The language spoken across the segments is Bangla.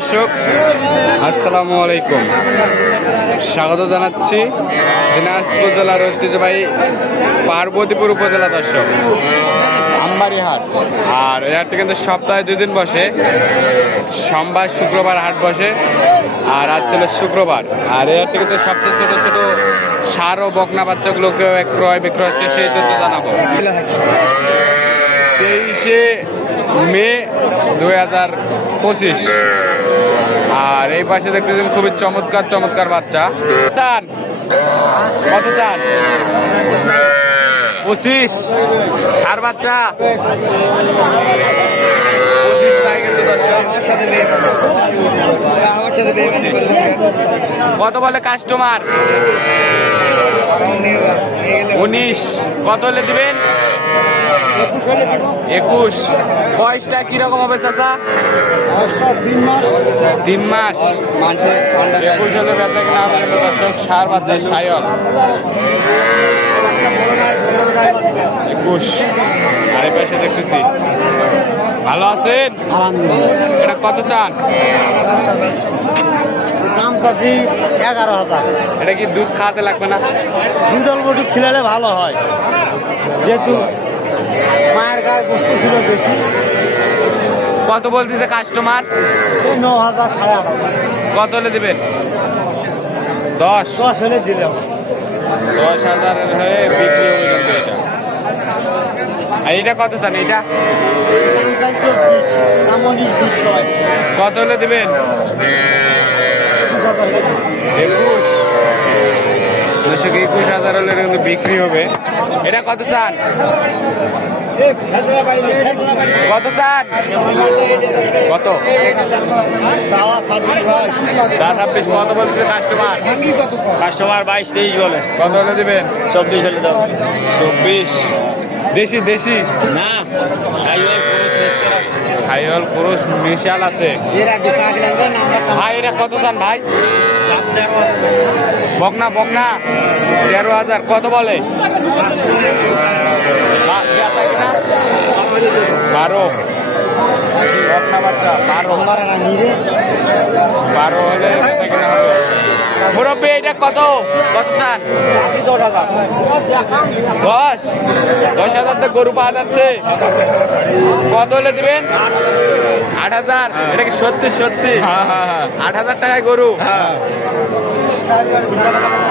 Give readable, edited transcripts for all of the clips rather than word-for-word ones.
দর্শক, আসসালামু আলাইকুম। স্বাগত জানাচ্ছি দিনাজপুর জেলার ঐতিহ্যবাহী পার্বতীপুর উপজেলা দর্শক আমবাড়ি হাট। আর এই হাটটি কিন্তু সপ্তাহে 2 দিন বসে, সোমবার শুক্রবার হাট বসে, আর আজ ছিল শুক্রবার। আর এই হাটটি কিন্তু সবচেয়ে ছোট ছোট ষাঁড় ও বকনা বাচ্চাগুলোকে ক্রয় বিক্রয় হচ্ছে, সেই তথ্য জানাবো। 23শে মে 2025। আর এই পাশে দেখতেছেন খুবই চমৎকার চমৎকার বাচ্চা। চান কত চান? 25 ষাঁড় বাচ্চা 25 চাই কিন্তু দর্শক। কত বলে কাস্টমার? 19। কত হলে দিবেন? 21। বয়সটা কিরকম হবে চাচা? 3 মাস। 21 হলে বেচা কিনা হবে দর্শক। ষাঁড় বাচ্চা সায়ল 21। আর এই পাশে দেখতেছি ভালো আছেন? এটা কত চান? দাম চাচ্ছি 11,000। এটা কি দুধ খাওয়াতে লাগবে না? দুধ অল্প একটু খিলালে ভালো হয়, যেহেতু মায়ের গায়ে বস্তু ছিল বেশি। কত বলতেছে কাস্টমার? 9,000 8,500। কত হলে দিবেন? 10 হলে দিলাম। 10,000 হয়ে বিক্রি হবে কিন্তু এটা। আর এটা কত চান? এটা দাম চাই 24, দাম 19-20 টাকা। কত হলে দিবেন? 21। 21,000 হলে কিন্তু বিক্রি হবে। এটা কত চান? কত চান? কত? 26। কত বলছে কাস্টমার? কাস্টমার 22-23 বলে। কত হলে দিবেন? 24 হলে দাম। 24। দেশি দেশি না, সাইওয়াল পুরুষ মিশাল আছে। ভাই এটা কত চান ভাই? বকনা বকনা 13,000। কত বলে? 12। বকনা বাচ্চা 12 হলে কিনা হবে। মুরব্বী এটা কত কত চান? 10,000 তো গরু পাওয়া যাচ্ছে। কত হলে দিবেন? 8,000। এটা কি সত্যি সত্যি? 8,000 টাকায় গরু।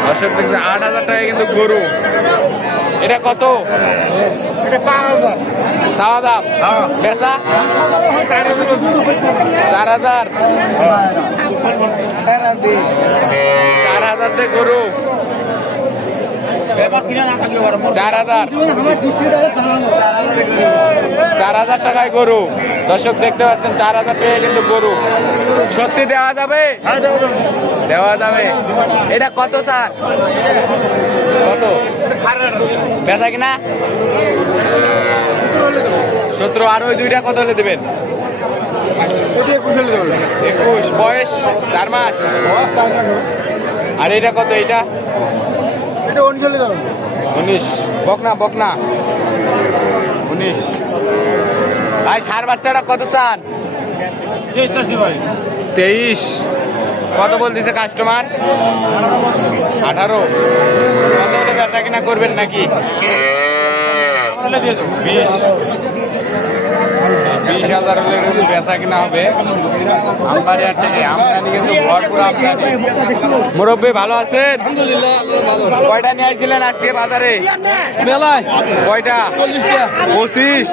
দর্শক দেখতে 8,000 টাকায় কিন্তু গরু। এটা কত? চাওয়া দাম বেচা 4,000। 4,000 গরু। 4,000। 4,000 টাকায় গরু। দর্শক দেখতে পাচ্ছেন 4,000 টাকায় কিন্তু গরু। সত্যি দেওয়া যাবে? দেওয়া যাবে। এটা কত স্যার? কত বেচা কিনা? 17। আর ওই দুইটা কত হলে দেবেন? 21। বয়স 4 মাস। আর এটা কত? এটা 19। বকনা বকনা 19। ভাই ষাঁড় বাচ্চাটা কত চান? 23। কত বলতেছে কাস্টমার? 18। কত হলে বেচা কিনা করবেন নাকি? 20। 20,000 হলে কিন্তু বেচা কিনা হবে। আমবাড়ি হাট থেকে আমদানি কিন্তু ভরপুর আমদানি। মুরব্বী ভালো আছেন? কয়টা নিয়ে আসছিলেন আজকে বাজারে? মেলায় কয়টা? 25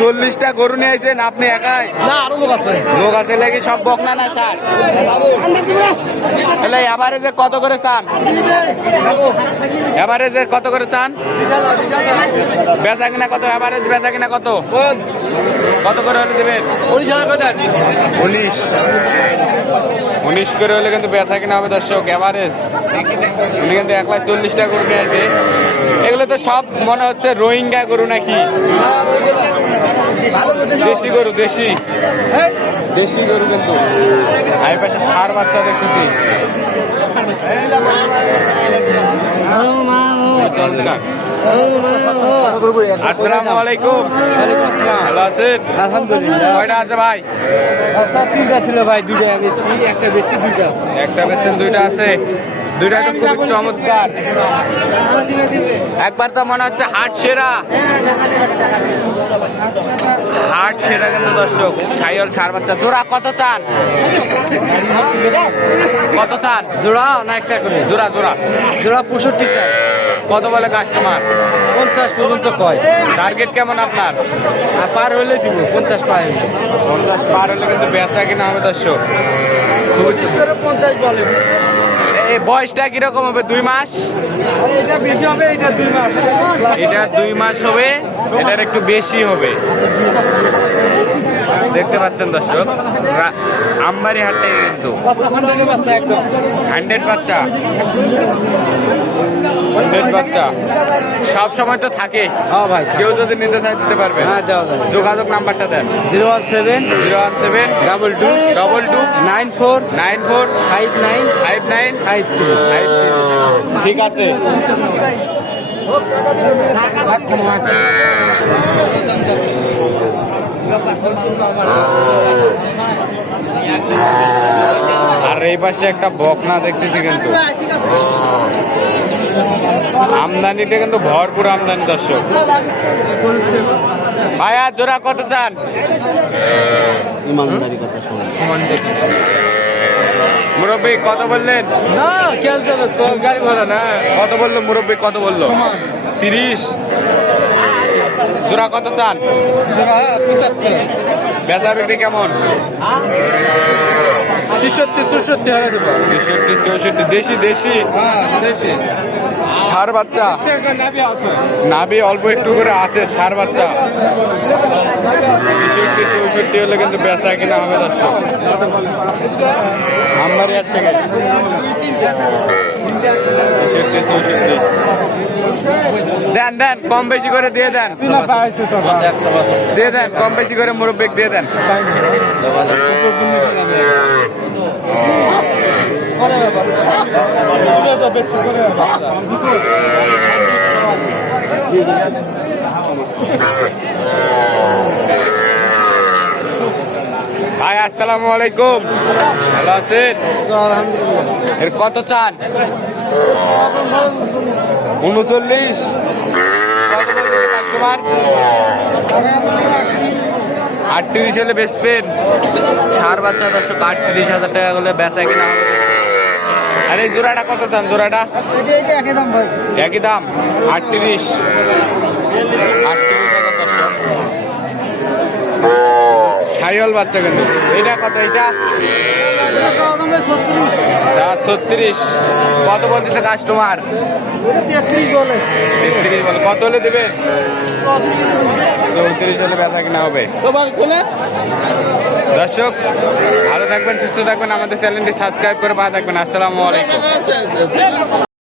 40টা গরু নিয়ে আসছেন আপনি একাই? না, আরো লোক আছে। লোক আছে লেগে সব বকনা না ষাঁড়? তাহলে এভারেজে কত করে চান? এভারেজে কত করে চান? বেচা কিনা কত? এভারেজ বেচা কিনা কত? কত করে হলে দেবেন? 19 করে হলে কিন্তু বেচা কিনা হবে দর্শক। এভারেজ উনি কিন্তু 140টা গরু নিয়ে আছে। এগুলো তো সব মনে হচ্ছে রোহিঙ্গা গরু নাকি? দেশি গরু, দেশি দেশি গরু কিন্তু আর এই পাশে ষাঁড় বাচ্চা দেখতেছি চমৎকার। আসসালামু আলাইকুম। ভালো আছেন? আলহামদুলিল্লাহ। কয়টা আছে ভাই? আচ্ছা, তিনটা ছিল ভাই, দুইটা বেশি, একটা বেশি, দুইটা আছে। একটা বেছেন, দুইটা আছে। দুইটা তো খুবই চমৎকার। একবার তো মনে হচ্ছে হাট সেরা, হাট সেরা কিন্তু দর্শক। সাইল ষাঁড় বাচ্চা জোড়া কত চান? কত চান? জোড়া না একটা করে? জোড়া জোড়া জোড়া 65 চাই। কত বলে কাস্টমার? 50 পর্যন্ত কয়। টার্গেট কেমন আপনার? আর পার হলে দিব, 50 পার হলে। 50 পার হলে কিন্তু বেচা কিনা হবে দর্শক। খুবই 50 বলে। এই বয়সটা কিরকম হবে? 2 মাস? আর এটা বেশি হবে, এটা 2 মাস। এটা 2 মাস হবে, এটার একটু বেশি হবে। দেখতে পাচ্ছেন দর্শক, আমবাড়ি হাট থেকে কিন্তু বাচ্চা 100 বাচ্চা একদম। 100 বাচ্চা, 100 বাচ্চা সব সময় তো থাকে। হ্যাঁ ভাই। কেউ যদি নিতে চায় দিতে পারবে। হ্যাঁ, দেওয়া যাবে। যোগাযোগ নাম্বারটা দেন। 017 017 22 22 94 94 59 59 53। ঠিক আছে। আর এই পাশে একটা বকনা দেখতেছি কিন্তু আমদানিটা কিন্তু ভরপুর আমদানি দর্শক। ভাই আর জোড়া কত চান? ইমানদারি কথা শুনুন। মুরব্বী কত বললেন? না, ক্যাশ দেবে তো, গাড়ি ভাড়া না। কত বললো মুরব্বী? কত বললো? 30। জোড়া কত চান? 75 বেচা বিক্রি কেমন? 63 64 হাজার দেবো। 63 64 দেশি দেশি হ্যাঁ, দেশি। ষাঁড় বাচ্চা নাবি আছে। নাভি অল্প একটু করে আছে ষাঁড় বাচ্চা। 63 64 হলে কিন্তু বেচা কিনা হবে দর্শক। আমবাড়ি হাট থেকে 63 64 দেন দেন, কম বেশি করে দিয়ে দেন, দিয়ে দেন কম বেশি করে মুরব্বী দিয়ে দেন। ভাই আসসালামু আলাইকুম। ভালো আছেন? এর কত চান? 39। কত বলছে কাস্টমার? 38 হলে বেচবেন। ষাঁড় বাচ্চা দর্শক 38,000 টাকা হলে বেচা কিনা হবে। আর এই জোড়াটা কত চান? জোড়াটা একই দাম ভাই। একই দাম 38,000 দর্শক। সাইল বাচ্চা কিন্তু এটা কত? এটা 36। কত বলতেছে কাস্টমার? 33 বলে। 33 বলে। কত হলে দেবেন? 34 হলে বেচা কিনা হবে। দর্শক ভালো থাকবেন, সুস্থ থাকবেন, আমাদের চ্যানেলটি সাবস্ক্রাইব করে পাশে থাকবেন। আসসালামু আলাইকুম।